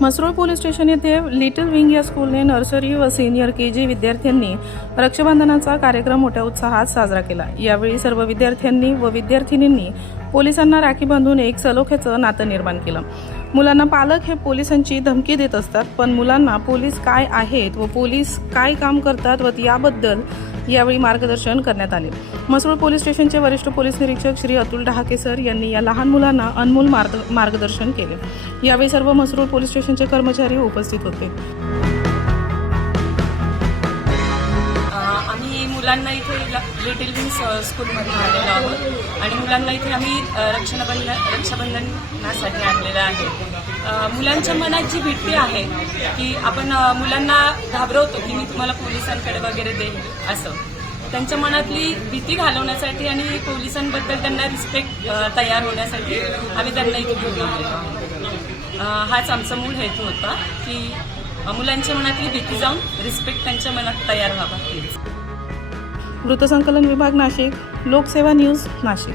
Mhasrul police station येथे little wing या स्कूलने नर्सरी व सिनियर के जी विद्यार्थ्यांनी रक्षाबंधनाचा कार्यक्रम मोठ्या उत्साहात साजरा केला. यावेळी सर्व विद्यार्थ्यांनी व विद्यार्थिनींनी पोलिसांना राखी बांधून एक सलोख्याचं नातं निर्माण केलं. मुलांना पालक हे पोलिसांची धमकी देत असतात पण मुलांना पोलीस काय आहेत व पोलीस काय काम करतात व याबद्दल यावेळी मार्गदर्शन करण्यात आले. म्हसरूळ पोलीस स्टेशनचे वरिष्ठ पोलीस निरीक्षक श्री अतुल डहाके सर यांनी या लहान मुलांना अनमोल मार्ग मार्गदर्शन केले. यावेळी सर्व म्हसरूळ पोलीस स्टेशनचे कर्मचारी उपस्थित होते. आम्ही मुलांना इथे लिटिल विंग्स स्कूलमध्ये आलेलो आहोत. आणि मुलांना इथे आम्ही रक्षाबंधन रक्षाबंधनासाठी आणलेलं आहे. मुलांच्या मनात जी भीती आहे की आपण मुलांना घाबरवतो की मी तुम्हाला पोलिसांकडे वगैरे देईन असं त्यांच्या मनातली भीती घालवण्यासाठी आणि पोलिसांबद्दल त्यांना रिस्पेक्ट तयार होण्यासाठी आम्ही त्यांना इथे घेऊन हाच आमचा मूळ हेतू होता की मुलांच्या मनातली भीती जाऊन रिस्पेक्ट त्यांच्या मनात तयार व्हावा. वृत्तसंकलन विभाग नाशिक लोकसेवा न्यूज नाशिक.